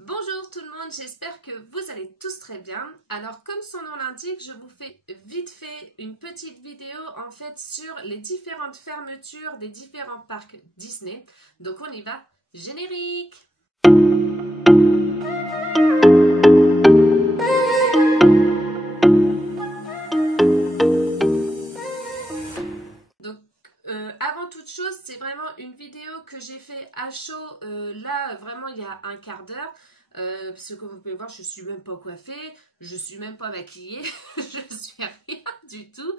Bonjour tout le monde, j'espère que vous allez tous très bien. Alors comme son nom l'indique, je vous fais vite fait une petite vidéo en fait sur les différentes fermetures des différents parcs Disney. Donc on y va, générique! Avant toute chose, c'est vraiment une vidéo que j'ai fait à chaud, là vraiment il y a un quart d'heure. Parce que comme vous pouvez voir, je suis même pas coiffée, je suis même pas maquillée, je suis rien du tout.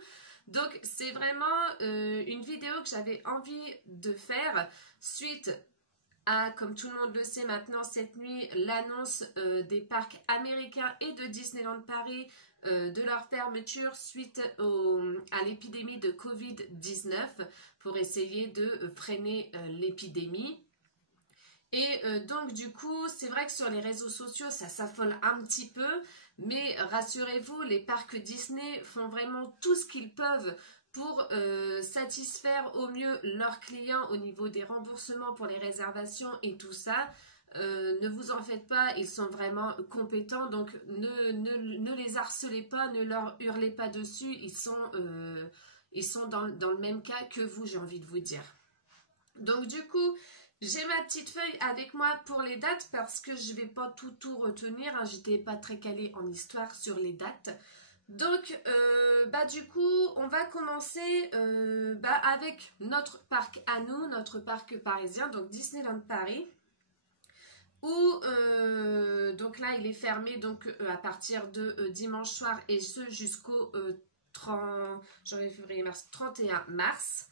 Donc c'est vraiment une vidéo que j'avais envie de faire suite à, comme tout le monde le sait maintenant, cette nuit, l'annonce des parcs américains et de Disneyland Paris de leur fermeture suite à l'épidémie de Covid-19 pour essayer de freiner l'épidémie. Et donc du coup, c'est vrai que sur les réseaux sociaux, ça s'affole un petit peu, mais rassurez-vous, les parcs Disney font vraiment tout ce qu'ils peuvent pour satisfaire au mieux leurs clients au niveau des remboursements pour les réservations et tout ça. Ne vous en faites pas, ils sont vraiment compétents, donc ne les harcelez pas, ne leur hurlez pas dessus, ils sont dans le même cas que vous, j'ai envie de vous dire. Donc du coup, j'ai ma petite feuille avec moi pour les dates parce que je ne vais pas tout retenir, hein, j'étais pas très calée en histoire sur les dates. Donc, du coup, on va commencer avec notre parc à nous, notre parc parisien, donc Disneyland Paris, où donc là, il est fermé donc à partir de dimanche soir et ce jusqu'au 31 mars.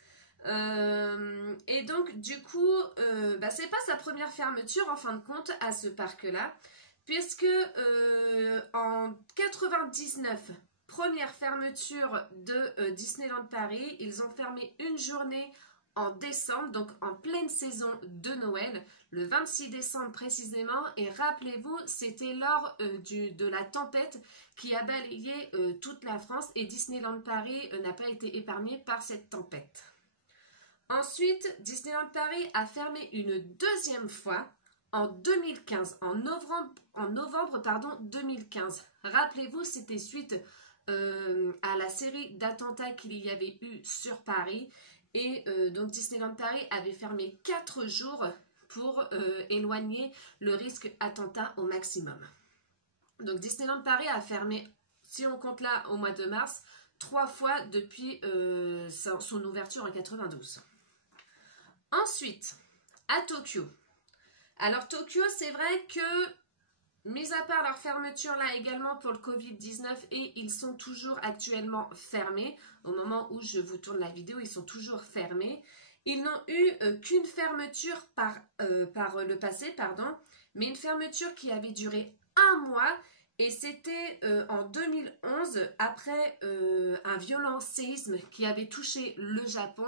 Et donc du coup c'est pas sa première fermeture en fin de compte à ce parc là, puisque en 99, première fermeture de Disneyland Paris, ils ont fermé une journée en décembre, donc en pleine saison de Noël, le 26 décembre précisément, et rappelez-vous, c'était lors de la tempête qui a balayé toute la France, et Disneyland Paris n'a pas été épargné par cette tempête. Ensuite, Disneyland Paris a fermé une deuxième fois en 2015, en novembre 2015. Rappelez-vous, c'était suite à la série d'attentats qu'il y avait eu sur Paris. Et donc Disneyland Paris avait fermé 4 jours pour éloigner le risque attentat au maximum. Donc Disneyland Paris a fermé, si on compte là au mois de mars, 3 fois depuis son ouverture en 92. Ensuite, à Tokyo. Alors Tokyo, c'est vrai que, mis à part leur fermeture là également pour le Covid-19, et ils sont toujours actuellement fermés, au moment où je vous tourne la vidéo, ils sont toujours fermés. Ils n'ont eu qu'une fermeture par le passé, mais une fermeture qui avait duré un mois, et c'était en 2011, après un violent séisme qui avait touché le Japon.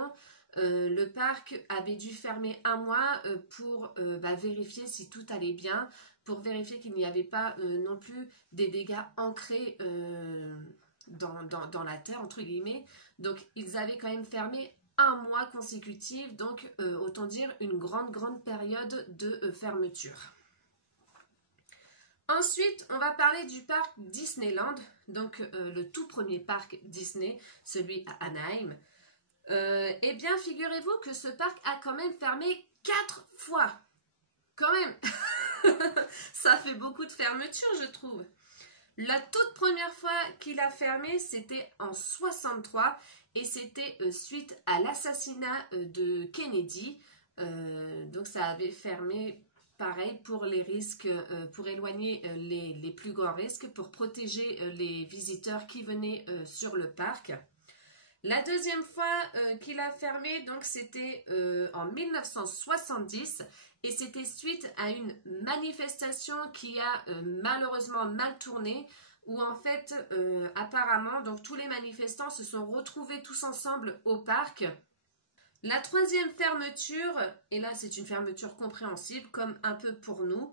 Le parc avait dû fermer un mois pour vérifier si tout allait bien, pour vérifier qu'il n'y avait pas non plus des dégâts ancrés dans la terre, entre guillemets. Donc ils avaient quand même fermé un mois consécutif, donc autant dire une grande période de fermeture. Ensuite, on va parler du parc Disneyland, donc le tout premier parc Disney, celui à Anaheim. Eh bien, figurez-vous que ce parc a quand même fermé 4 fois. Quand même. Ça fait beaucoup de fermetures, je trouve. La toute première fois qu'il a fermé, c'était en 63. Et c'était suite à l'assassinat de Kennedy. Donc, ça avait fermé, pareil, pour les risques, pour éloigner les plus grands risques, pour protéger les visiteurs qui venaient sur le parc. La deuxième fois qu'il a fermé, donc c'était en 1970, et c'était suite à une manifestation qui a malheureusement mal tourné, où en fait apparemment donc tous les manifestants se sont retrouvés tous ensemble au parc. La troisième fermeture, et là c'est une fermeture compréhensible comme un peu pour nous,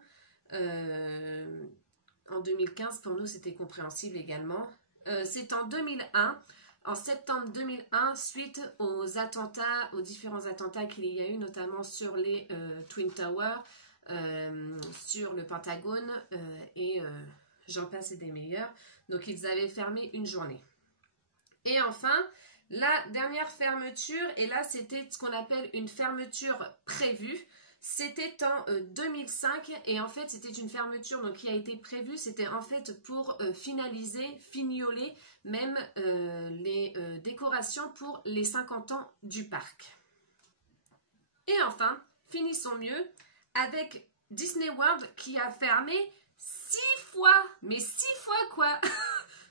en 2015 pour nous c'était compréhensible également, c'est en 2001. En septembre 2001, suite aux attentats, aux différents attentats qu'il y a eu, notamment sur les Twin Towers, sur le Pentagone et j'en passe et des meilleurs. Donc ils avaient fermé une journée. Et enfin, la dernière fermeture, et là c'était ce qu'on appelle une fermeture prévue. C'était en 2005 et en fait c'était une fermeture donc, qui a été prévue, c'était en fait pour finaliser, fignoler même les décorations pour les 50 ans du parc. Et enfin, finissons mieux avec Disney World qui a fermé 6 fois, mais 6 fois quoi.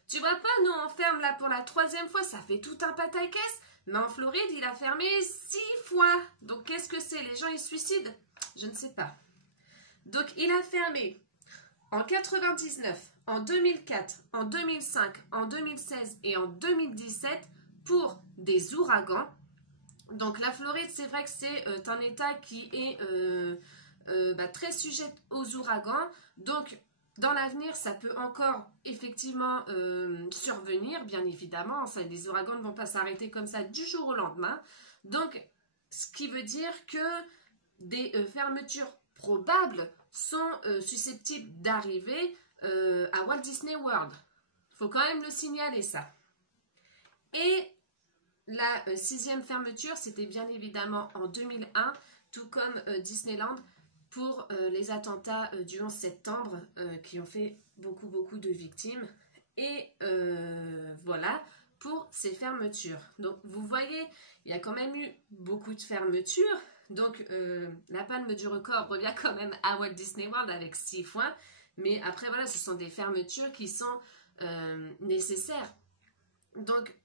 Tu vois pas, nous on ferme là pour la 3e fois, ça fait tout un pataquès. Mais en Floride, il a fermé 6 fois. Donc qu'est-ce que c'est? Les gens ils se suicident? Je ne sais pas. Donc il a fermé en 99, en 2004, en 2005, en 2016 et en 2017 pour des ouragans. Donc la Floride, c'est vrai que c'est un état qui est très sujet aux ouragans. Donc dans l'avenir, ça peut encore effectivement survenir, bien évidemment. Les ouragans ne vont pas s'arrêter comme ça du jour au lendemain. Donc, ce qui veut dire que des fermetures probables sont susceptibles d'arriver à Walt Disney World. Il faut quand même le signaler, ça. Et la 6e fermeture, c'était bien évidemment en 2001, tout comme Disneyland, pour les attentats du 11 septembre qui ont fait beaucoup de victimes. Et voilà pour ces fermetures. Donc vous voyez, il y a quand même eu beaucoup de fermetures. Donc la palme du record revient quand même à Walt Disney World avec 6 fois. Mais après voilà, ce sont des fermetures qui sont nécessaires. Donc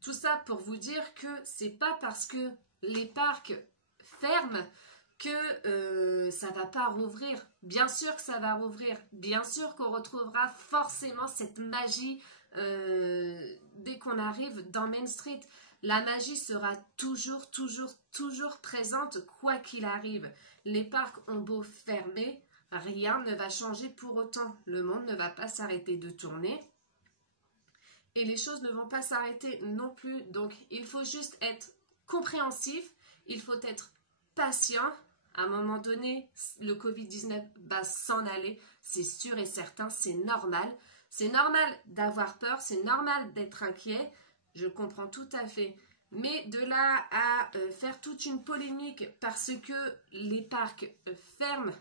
tout ça pour vous dire que c'est pas parce que les parcs ferment que ça va pas rouvrir. Bien sûr que ça va rouvrir. Bien sûr qu'on retrouvera forcément cette magie dès qu'on arrive dans Main Street. La magie sera toujours présente quoi qu'il arrive. Les parcs ont beau fermer, rien ne va changer pour autant. Le monde ne va pas s'arrêter de tourner. Et les choses ne vont pas s'arrêter non plus. Donc, il faut juste être compréhensif. Il faut être patient. À un moment donné, le Covid-19 va s'en aller. C'est sûr et certain. C'est normal. C'est normal d'avoir peur. C'est normal d'être inquiet. Je comprends tout à fait. Mais de là à faire toute une polémique parce que les parcs ferment,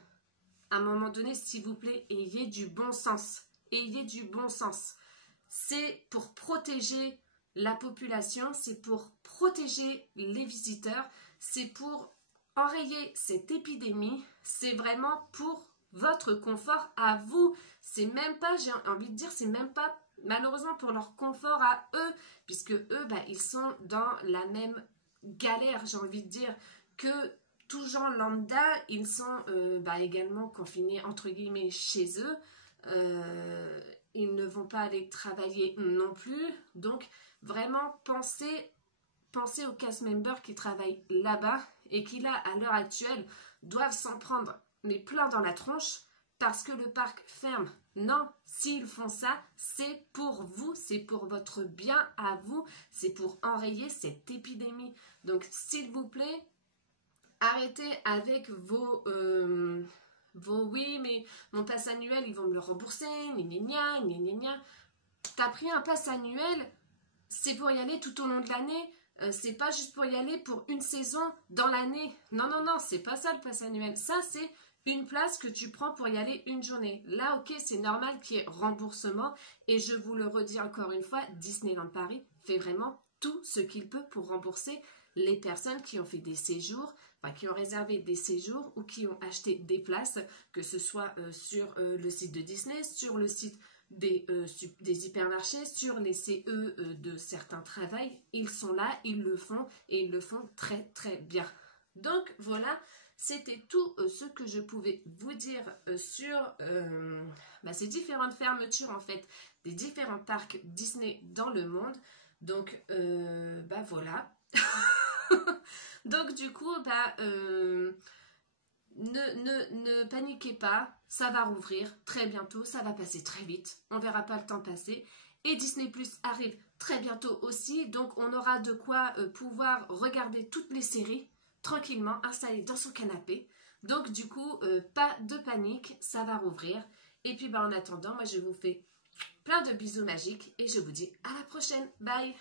à un moment donné, s'il vous plaît, ayez du bon sens. Ayez du bon sens. C'est pour protéger la population, c'est pour protéger les visiteurs, c'est pour enrayer cette épidémie, c'est vraiment pour votre confort à vous. C'est même pas, j'ai envie de dire, c'est même pas malheureusement pour leur confort à eux, puisque eux, ils sont dans la même galère, j'ai envie de dire, que tous gens lambda, ils sont également confinés entre guillemets chez eux. Ils ne vont pas aller travailler non plus. Donc, vraiment, pensez aux cast members qui travaillent là-bas et qui, là, à l'heure actuelle, doivent s'en prendre mais plein dans la tronche parce que le parc ferme. Non, s'ils font ça, c'est pour vous, c'est pour votre bien à vous, c'est pour enrayer cette épidémie. Donc, s'il vous plaît, arrêtez avec vos oui, mais mon pass annuel, ils vont me le rembourser, gna. T'as pris un pass annuel, c'est pour y aller tout au long de l'année, c'est pas juste pour y aller pour une saison dans l'année. Non, c'est pas ça le pass annuel. Ça, c'est une place que tu prends pour y aller une journée. Là, ok, c'est normal qu'il y ait remboursement. Et je vous le redis encore une fois, Disneyland Paris fait vraiment tout ce qu'il peut pour rembourser les personnes qui ont fait des séjours, qui ont réservé des séjours ou qui ont acheté des places, que ce soit sur le site de Disney, sur le site des hypermarchés, sur les CE de certains travails. Ils sont là, ils le font et ils le font très bien. Donc voilà, c'était tout ce que je pouvais vous dire sur ces différentes fermetures en fait, des différents parcs Disney dans le monde. Donc voilà. Donc du coup, ne paniquez pas, ça va rouvrir très bientôt, ça va passer très vite, on verra pas le temps passer. Et Disney Plus arrive très bientôt aussi, donc on aura de quoi pouvoir regarder toutes les séries tranquillement, installé dans son canapé. Donc du coup, pas de panique, ça va rouvrir. Et puis en attendant, moi je vous fais plein de bisous magiques et je vous dis à la prochaine. Bye!